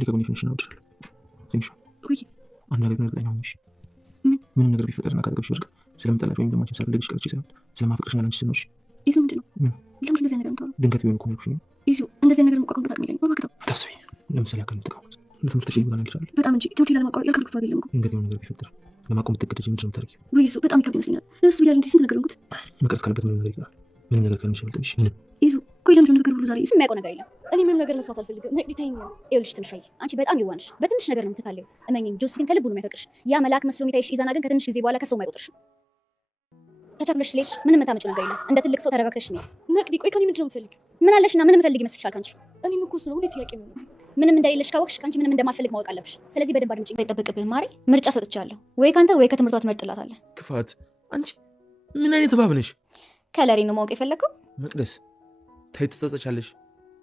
ልቀቁኝ ትንሽ ነው ወድሻለሁ ትንሽ ቆይ አንድ ነገር እርግጠኛ ሆነሽ ምንም ነገር ቢፈጠርና ካጠገብሽ ብርቅ ስለምጠላሽ ወይም ደግሞ አንቺን ሳልፈልግሽ ቀርቼ ሳይሆን ስለማፈቅርሽና ለአንቺ ስኖርሽ ይዙ ምንድን ነው ለምንድን እንደዚህ ነገር የምታወራው? ድንገት ቢሆን እኮ ነው ያልኩሽ። ይዙ እንደዚህ ነገር መቋቋም በጣም ይለኝ እባክህ ተው። ታስቢ ለምሳሌ ያክል የምትጠቀሙት ለትምህርት ተሽኝ ብላ ይችላል በጣም እንጂ ትምህርት ላለማቋረጥ ያልከልኩት አይደለም እኮ። ድንገት የሆነ ነገር ቢፈጠር ለማቆም ብትገደጂ ምንድን ነው የምታደርጊው? ወይ ይዙ በጣም ይከብድ ይመስለኛል። እሱ እያለ እንዲህ ስንት ነገር እንኩት መቅረት ካለበት ምንም ነገር ይቀራል። ምንም ነገር ከሚሽ የምትልሽ ምንም ይዙ ቆይ ለምንድን ነው ነገር ሁሉ ዛሬ የሚያውቀው ነገር የለም። እኔ ምንም ነገር መስዋዕት አልፈልግም። ነቅዲ ተይኝ። ይኸውልሽ ትንሿዬ አንቺ በጣም ይዋንሽ በትንሽ ነገር ነው የምትታለዩ። እመኚኝ ጆሲ ግን ከልቡ ነው የሚያፈቅርሽ። ያ መልአክ መስሎ የሚታይሽ ኢዛና ግን ከትንሽ ጊዜ በኋላ ከሰው የማይቆጥርሽ። ተቻክለሽ ስለሽ ምንም የምታመጪው ነገር የለም። እንደ ትልቅ ሰው ተረጋግተሽ ነው። ነቅዲ ቆይ ከኔ ምንድን ነው የምትፈልጊው? ምን አለሽና ምንም ፈልግ ይመስልሻል ካንቺ? እኔም እኮ እሱ ነው ሁሌ ጥያቄ ነው። ምንም እንደሌለሽ ካወቅሽ ካንቺ ምንም እንደማልፈልግ ማወቅ አለብሽ። ስለዚህ በደንብ አድምጪኝ። አይጠበቅብህም ማሪ። ምርጫ ሰጥቻለሁ። ወይ ካንተ ወይ ከትምህርቷ ትመርጥላታለህ። ክፋት አንቺ ምን አይነት እባብ ነሽ? ከለሪ ነው ማወቅ የፈለከው? መቅደስ ተይ ትጸጸቻለሽ።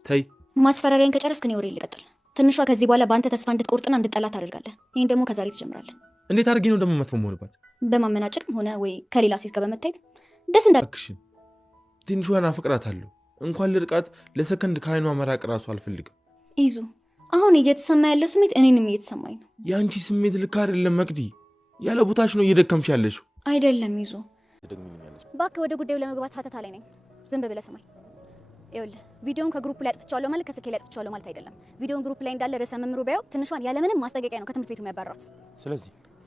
ተይ ማስፈራሪያን ከጨረስክ እኔ ወሬ ልቀጥል። ትንሿ ከዚህ በኋላ በአንተ ተስፋ እንድትቆርጥና እንድጠላት ታደርጋለህ። ይሄን ደግሞ ከዛሬ ትጀምራለህ። እንዴት አድርጌ ነው ደግሞ መጥፎ መሆንባት? በማመናጨቅም ሆነ ወይ ከሌላ ሴት ጋር በመታየት ደስ እንዳልክሽን። ትንሿን አፈቅራታለሁ። እንኳን ልርቃት ለሰከንድ ከዓይኗ መራቅ ራሱ አልፈልግም። ይዙ አሁን እየተሰማ ያለው ስሜት እኔንም እየተሰማኝ ነው። የአንቺ ስሜት ልክ አይደለም መቅዲ። ያለ ቦታሽ ነው እየደከምሽ ያለሽው። አይደለም ይዙ እባክህ ወደ ጉዳዩ ለመግባት ሀተታ ላይ ነኝ። ዝም ብለህ ስማኝ። ይኸውልህ ቪዲዮውን ከግሩፕ ላይ አጥፍቻለሁ ማለት ከስልኬ ላይ አጥፍቻለሁ ማለት አይደለም። ቪዲዮውን ግሩፕ ላይ እንዳለ ርዕሰ መምህሩ ቢያየው ትንሿን ያለምንም ማስጠንቀቂያ ነው ከትምህርት ቤቱ የሚያባራት።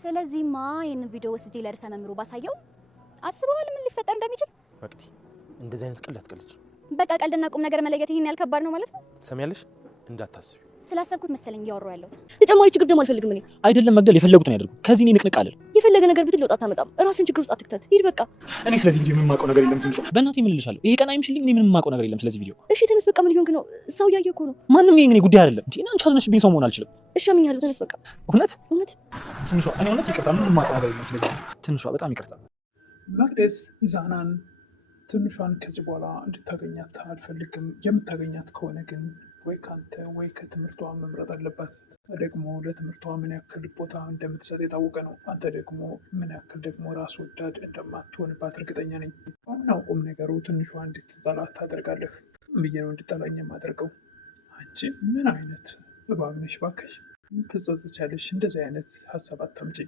ስለዚህማ ይህንን ቪዲዮ ወስጄ ለርዕሰ መምህሩ ባሳየው አስበዋል ምን ሊፈጠር እንደሚችል? መቅዲ እንደዚህ አይነት ቀልድ አትቀልጂ። በቃ ቀልድና ቁም ነገር መለየት ይሄን ያልከባድ ነው ማለት ነው? ሰሚያለሽ? እንዳታስቢ። ስላሰብኩት መሰለኝ እያወራሁ ያለሁት። ተጨማሪ ችግር ደግሞ አልፈልግም። እኔ አይደለም መግደል የፈለጉትን ያደርጉ። ከዚህ እኔ ንቅንቅ አልልም። የፈለገ ነገር ብትል ለውጥ አታመጣም። ራስን ችግር ውስጥ አትክተት። ሂድ በቃ። እኔ ስለዚህ ቪዲዮ ምንም የማውቀው ነገር የለም። ትንሿ በእናቴ ምን እልሻለሁ? ይሄ ቀን አይምሽልኝ። እኔ ምንም የማውቀው ነገር የለም ስለዚህ ቪዲዮ። እሺ ተነስ በቃ። ምን ሊሆንክ ነው? ሰው እያየህ እኮ ነው። ማንም ይሄ እኔ ጉዳይ አይደለም። እንዴ አንቺ አዝነሽብኝ ሰው መሆን አልችልም። እሺ አምኛለሁ። ተነስ በቃ። እውነት ትንሿ እኔ እውነት ይቅርታ፣ ምንም የማውቀው ነገር የለም ስለዚህ ትንሿ በጣም ይቅርታ። መቅደስ ኢዛናን ትንሿን ከዚህ በኋላ እንድታገኛት አልፈልግም። የምታገኛት ከሆነ ግን ወይ ከአንተ ወይ ከትምህርቷ መምረጥ አለባት። ደግሞ ለትምህርቷ ምን ያክል ቦታ እንደምትሰጥ የታወቀ ነው። አንተ ደግሞ ምን ያክል ደግሞ ራስ ወዳድ እንደማትሆንባት እርግጠኛ ነኝ። ዋናው ቁም ነገሩ ትንሿ እንድትጠላት ታደርጋለህ። ብዬ ነው እንድጠላኝ የማደርገው። አንቺ ምን አይነት እባብ ነሽ ባክሽ! ትጸጸቻለሽ። እንደዚህ አይነት ሀሳብ አታምጪ።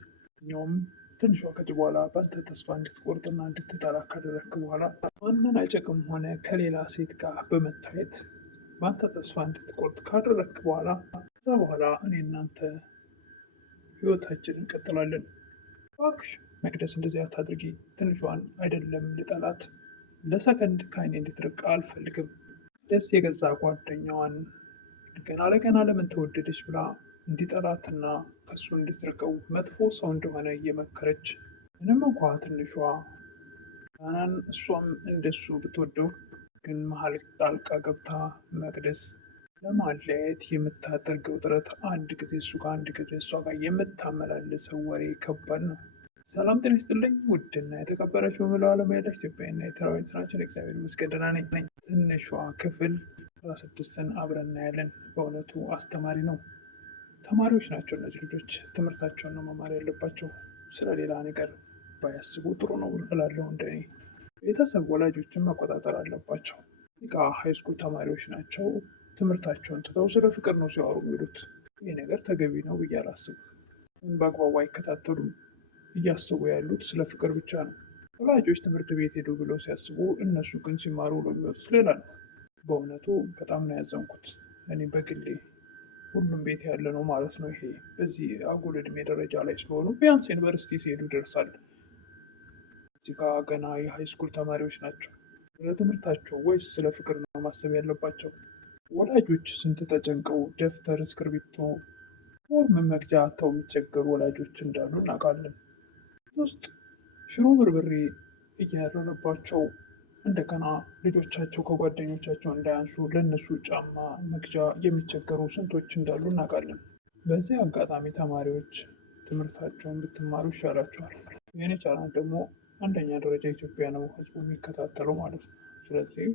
እኛውም ትንሿ ከዚህ በኋላ በአንተ ተስፋ እንድትቆርጥና እንድትጠላ ካደረግክ በኋላ ማመናጨቅም ሆነ ከሌላ ሴት ጋር በመታየት በአንተ ተስፋ እንድትቆርጥ ካደረግክ በኋላ ከዛ በኋላ እኔ እናንተ ህይወታችን እንቀጥላለን። እባክሽ መቅደስ እንደዚህ አታድርጊ። ትንሿን አይደለም ልጠላት ለሰከንድ ከዓይኔ እንድትርቅ አልፈልግም። ደስ የገዛ ጓደኛዋን ገና ለገና ለምን ተወደደች ብላ እንዲጠላትና ከሱ እንድትርቀው መጥፎ ሰው እንደሆነ እየመከረች ምንም እንኳ ትንሿ ናናን እሷም እንደሱ ብትወደው ግን መሀል ጣልቃ ገብታ መቅደስ ለማለያየት የምታደርገው ጥረት አንድ ጊዜ እሱ ጋር አንድ ጊዜ እሷ ጋር የምታመላለሰው ወሬ ከባድ ነው። ሰላም ጤና ይስጥልኝ ውድና የተከበራችሁ በመላው ዓለም ያላችሁ ኢትዮጵያውያንና ኤርትራውያን ስራችን እግዚአብሔር ይመስገን ደህና ነኝ። ትንሿ ክፍል 16ን አብረን እናያለን። በእውነቱ አስተማሪ ነው። ተማሪዎች ናቸው እነዚህ ልጆች፣ ትምህርታቸውን ነው መማር ያለባቸው። ስለሌላ ነገር ባያስቡ ጥሩ ነው እላለሁ እንደኔ። ቤተሰብ ወላጆችን መቆጣጠር አለባቸው። ሃይስኩል ተማሪዎች ናቸው። ትምህርታቸውን ትተው ስለ ፍቅር ነው ሲያወሩ የሚሉት። ይህ ነገር ተገቢ ነው ብዬ አላስብም። በአግባቡ አይከታተሉም። እያስቡ ያሉት ስለ ፍቅር ብቻ ነው። ወላጆች ትምህርት ቤት ሄዱ ብለው ሲያስቡ፣ እነሱ ግን ሲማሩ ነው የሚወጡት ሌላ ነው። በእውነቱ በጣም ነው ያዘንኩት። እኔ በግሌ ሁሉም ቤት ያለ ነው ማለት ነው። ይሄ በዚህ አጉል እድሜ ደረጃ ላይ ስለሆኑ ቢያንስ ዩኒቨርሲቲ ሲሄዱ ይደርሳል። እዚህ ጋ ገና የሃይስኩል ተማሪዎች ናቸው። ስለ ትምህርታቸው ወይስ ስለ ፍቅር ነው ማሰብ ያለባቸው? ወላጆች ስንት ተጨንቀው ደብተር፣ እስክርቢቶ፣ ፎርም መግዣ አጥተው የሚቸገሩ ወላጆች እንዳሉ እናውቃለን። ውስጥ ሽሮ በርበሬ እያደረባቸው እንደገና ልጆቻቸው ከጓደኞቻቸው እንዳያንሱ ለእነሱ ጫማ መግዣ የሚቸገሩ ስንቶች እንዳሉ እናውቃለን። በዚህ አጋጣሚ ተማሪዎች ትምህርታቸውን ብትማሩ ይሻላቸዋል። የኔ ቻናል ደግሞ 1ኛ ደረጃ ኢትዮጵያ ነው ህዝቡ የሚከታተለው ማለት ነው። ስለዚህ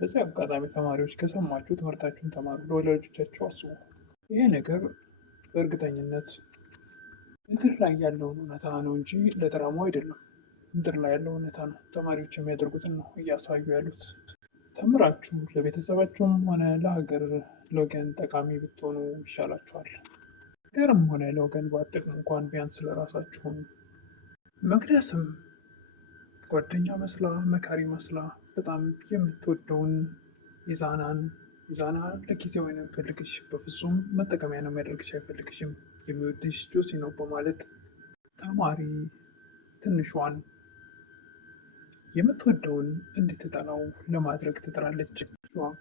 በዚህ አጋጣሚ ተማሪዎች ከሰማችሁ ትምህርታችሁን ተማሩ፣ ለወላጆቻቸው አስቡ። ይሄ ነገር በእርግጠኝነት ምድር ላይ ያለውን እውነታ ነው እንጂ ለድራማው አይደለም። ምድር ላይ ያለው እውነታ ነው። ተማሪዎች የሚያደርጉትን ነው እያሳዩ ያሉት። ተምራችሁ ለቤተሰባችሁም ሆነ ለሀገር ለወገን ጠቃሚ ብትሆኑ ይሻላችኋል። ገርም ሆነ ለወገን ባትጠቅሙ እንኳን ቢያንስ ለራሳችሁም። መቅደስም ጓደኛ መስላ መካሪ መስላ በጣም የምትወደውን ኢዛና ለጊዜው ነው የሚፈልግሽ፣ በፍጹም መጠቀሚያ ነው የሚያደርግሽ፣ አይፈልግሽም፣ የሚወድሽ ጆሲ ነው በማለት ተማሪ ትንሿን የምትወደውን እንድትጠላው ለማድረግ ትጥራለች።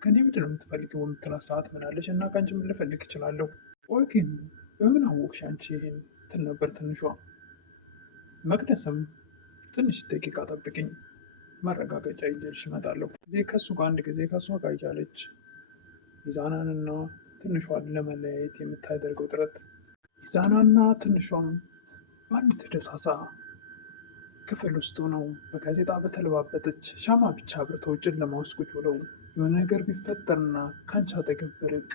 ከኔ ምንድን ነው የምትፈልገው የምትላት ሰዓት ምናለች እና ከአንቺ ምን ልፈልግ እችላለሁ? ቆይ ግን በምን አወቅሽ አንቺ ይሄን ትል ነበር ትንሿ። መቅደስም ትንሽ ደቂቃ ጠብቅኝ፣ ማረጋገጫ ይዤልሽ እመጣለሁ። አንድ ጊዜ ከእሷ ጋር እያለች ኢዛናንና ትንሿን ለመለያየት የምታደርገው ጥረት ኢዛናና ትንሿም በአንድ ደሳሳ ክፍል ውስጥ ነው በጋዜጣ በተለባበጠች ሻማ ብቻ አብርተው ጨለማ ውስጥ ቁጭ ብለው የሆነ ነገር ቢፈጠርና ከአንቺ አጠገብ ብርቅ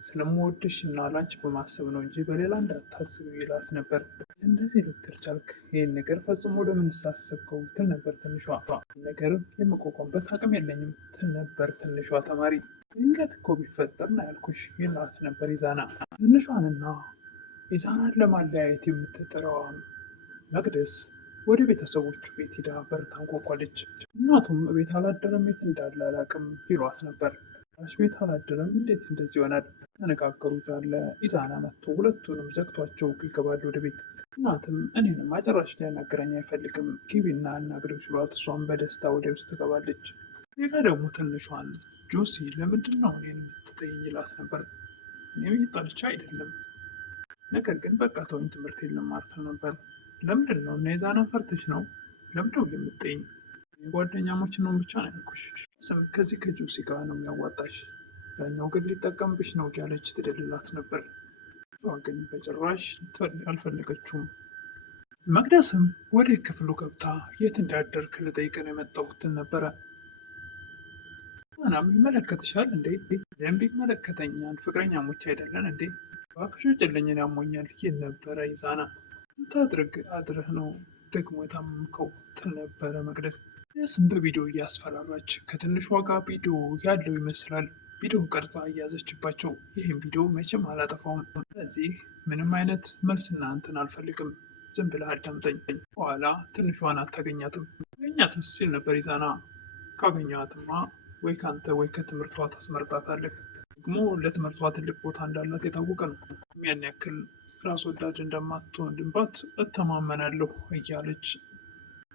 ስለምወድሽ እና ላንቺ በማሰብ ነው እንጂ በሌላ እንዳታስብ ይላት ነበር። እንደዚህ ልትል ቻልክ? ይህን ነገር ፈጽሞ ለምን ሳሰብከው? ትል ነበር ትንሿ። ነገር የመቋቋምበት አቅም የለኝም ትል ነበር ትንሿ ተማሪ። ድንገት እኮ ቢፈጠር ነው ያልኩሽ ይላት ነበር ኢዛና። ትንሿንና ኢዛናን ለማለያየት የምትጥረዋ መቅደስ ወደ ቤተሰቦቹ ቤት ሂዳ በር ታንኳኳለች። እናቱም ቤት አላደረም፣ የት እንዳለ አላቅም ይሏት ነበር። ቤት አላደረም፣ እንዴት እንደዚህ ይሆናል? ተነጋገሩ ያለ ኢዛና መጥቶ ሁለቱንም ዘግቷቸው ይገባሉ ወደ ቤት። እናትም እኔንም አጨራሽ ሊያናግረኝ አይፈልግም፣ ግቢና አናግሪው ሲሏት እሷም በደስታ ወደ ውስጥ ትገባለች። ሌላ ደግሞ ትንሿን ጆሲ ለምንድን ነው እኔን የምትጠይኝ ይላት ነበር። እኔም እየጣልቻ አይደለም፣ ነገር ግን በቃ ተወኝ፣ ትምህርት የለም ማርተው ነበር። ለምንድን ነው እና ኢዛናን ፈርተሽ ነው? ለምንድን ነው የምትጠይኝ? ጓደኛሞች ነው ብቻ ነው ያልኩሽ። ስም ከዚህ ከጆሲ ጋር ነው የሚያዋጣሽ፣ ያኛው ግን ሊጠቀምብሽ ነው ያለች ትደልላት ነበር። ግን በጭራሽ አልፈለገችውም። መቅደስም ወደ ክፍሉ ገብታ የት እንዳደርክ ልጠይቅ ነው የመጣሁት ነበረ። እናም ይመለከትሻል እንዴ? ደንብ ይመለከተኛል፣ ፍቅረኛሞች አይደለን እንዴ? እባክሽ ውጭልኝ ያሞኛል ይል ነበረ ኢዛና። ታድርግ አድረህ ነው ደግሞ የታመምከው ትል ነበረ መቅደስ። ስም በቪዲዮ እያስፈራራች ከትንሿ ጋር ቪዲዮ ያለው ይመስላል ቪዲዮ ቀርጻ እያዘችባቸው። ይህም ቪዲዮ መቼም አላጠፋውም፣ ስለዚህ ምንም አይነት መልስና እንትን አልፈልግም፣ ዝም ብለህ አዳምጠኝ፣ በኋላ ትንሿን አታገኛትም። አገኛትስ ሲል ነበር ኢዛና። ካገኛትማ ወይ ከአንተ ወይ ከትምህርቷ ታስመርጣታለህ። ደግሞ ለትምህርቷ ትልቅ ቦታ እንዳላት የታወቀ ነው። ያን ያክል ራስ ወዳድ እንደማትሆንባት እተማመናለሁ እያለች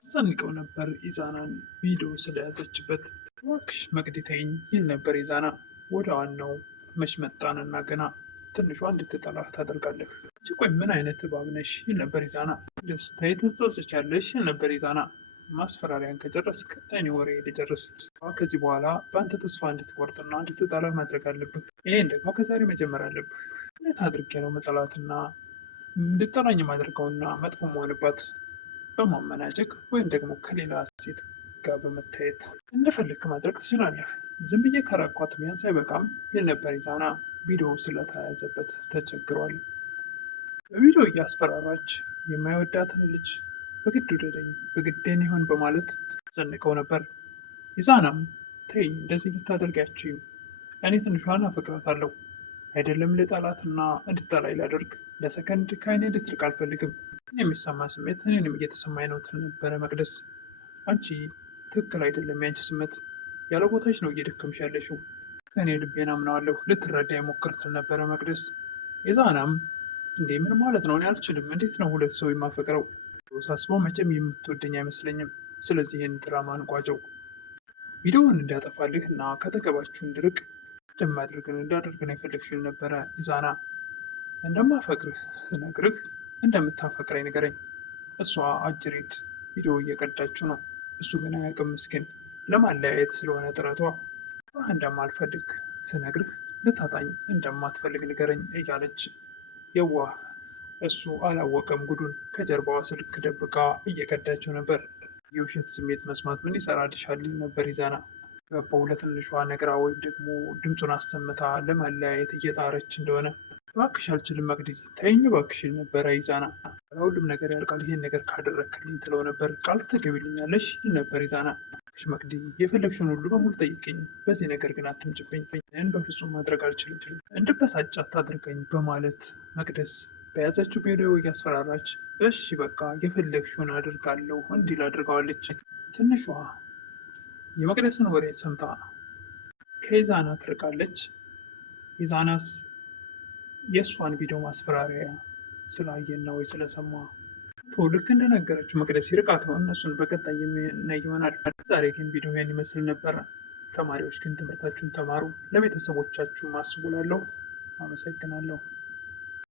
ዘንቀው ነበር ኢዛናን ቪዲዮ ስለያዘችበት። እባክሽ መቅዲ ተይኝ ይል ነበር ኢዛና። ወደ ዋናው መች መጣንና ገና ትንሿ እንድትጠላህ ታደርጋለህ። ቆይ ምን አይነት እባብ ነሽ ይል ነበር ኢዛና። ደስታዬ ትጸጽቻለሽ ይል ነበር ኢዛና። ማስፈራሪያን ከጨረስክ እኔ ወሬ ልጨርስ። ከዚህ በኋላ በአንተ ተስፋ እንድትቆርጥና እንድትጠላህ ማድረግ አለብህ። ይሄን ደግሞ ከዛሬ መጀመር አለብህ። እንዴት አድርጌ ነው መጠላትና እንድጠላኝ ማድረገውና መጥፎ መሆንባት? በማመናጨቅ ወይም ደግሞ ከሌላ ሴት ጋር በመታየት እንደፈለግክ ማድረግ ትችላለህ። ዝም ብዬ ከራኳት ቢያንስ አይበቃም ይል ነበር ኢዛና። ቪዲዮ ስለተያዘበት ተቸግሯል። በቪዲዮ እያስፈራራች የማይወዳትን ልጅ በግድ ውደደኝ በግዴን ይሆን በማለት ዘንቀው ነበር። ኢዛናም ተይ እንደዚህ ልታደርጋችው፣ እኔ ትንሿን አፈቅራታለሁ፣ አይደለም ልጠላትና እንድጠላይ ላደርግ፣ ለሰከንድ ከአይኔ እንድትርቅ አልፈልግም። የሚሰማ ስሜት እኔንም እየተሰማኝ ነው ትል ነበረ መቅደስ። አንቺ ትክክል አይደለም፣ የአንቺ ስሜት ያለ ቦታች ነው እየደከምሽ ያለሽው። ከእኔ ልቤን አምነዋለሁ፣ ልትረዳ የሞክር ትል ነበረ መቅደስ። ኢዛናም እንዴ ምን ማለት ነው? እኔ አልችልም። እንዴት ነው ሁለት ሰው የማፈቅረው? ሳስበው መቼም የምትወደኝ አይመስለኝም። ስለዚህ ይህን ድራማ እንቋጨው። ቪዲዮውን እንዲያጠፋልህ እና ከተገባችሁ እንድርቅ እንዳደርግ ነው የፈለግሽው ነበረ ኢዛና። እንደማፈቅርህ ስነግርህ እንደምታፈቅረኝ ንገረኝ። እሷ አጅሬት ቪዲዮ እየቀዳችው ነው፣ እሱ ግን አያውቅም ምስኪን። ለማለያየት ስለሆነ ጥረቷ እንደማልፈልግ ስነግርህ ልታጣኝ እንደማትፈልግ ንገረኝ እያለች የዋህ እሱ አላወቀም ጉዱን። ከጀርባዋ ስልክ ደብቃ እየቀዳችው ነበር። የውሸት ስሜት መስማት ምን ይሰራልሻል ነበር ኢዛና። ገባው ለትንሿ ነግራ ወይም ደግሞ ድምፁን አሰምታ ለማለያየት እየጣረች እንደሆነ። እባክሽ አልችልም መቅዲ ተይኝ እባክሽ ነበረ ኢዛና። ሁሉም ነገር ያልቃል ይሄን ነገር ካደረክልኝ ትለው ነበር። ቃል ትገቢልኛለሽ ይል ነበር ኢዛና። መቅዲ የፈለግሽውን ሁሉ በሙሉ ጠይቅኝ፣ በዚህ ነገር ግን አትምጭብኝ። ይህን በፍጹም ማድረግ አልችልም፣ እንድበሳጭ አታድርገኝ በማለት መቅደስ በያዘችው ቪዲዮ እያስፈራራች እሺ በቃ የፈለግሽውን አድርጋለሁ እንዲል አድርገዋለች። ትንሿ የመቅደስን ወሬ ሰምታ ከኢዛና ትርቃለች። ኢዛናስ የእሷን ቪዲዮ ማስፈራሪያ ስላየና ወይ ስለሰማ ልክ እንደነገረችው መቅደስ ይርቃት ሆን እነሱን በቀጣይ የምናይ ይሆናል። ዛሬ ግን ቪዲዮ ያን ይመስል ነበረ። ተማሪዎች ግን ትምህርታችሁን ተማሩ፣ ለቤተሰቦቻችሁ አስቡላለሁ። አመሰግናለሁ።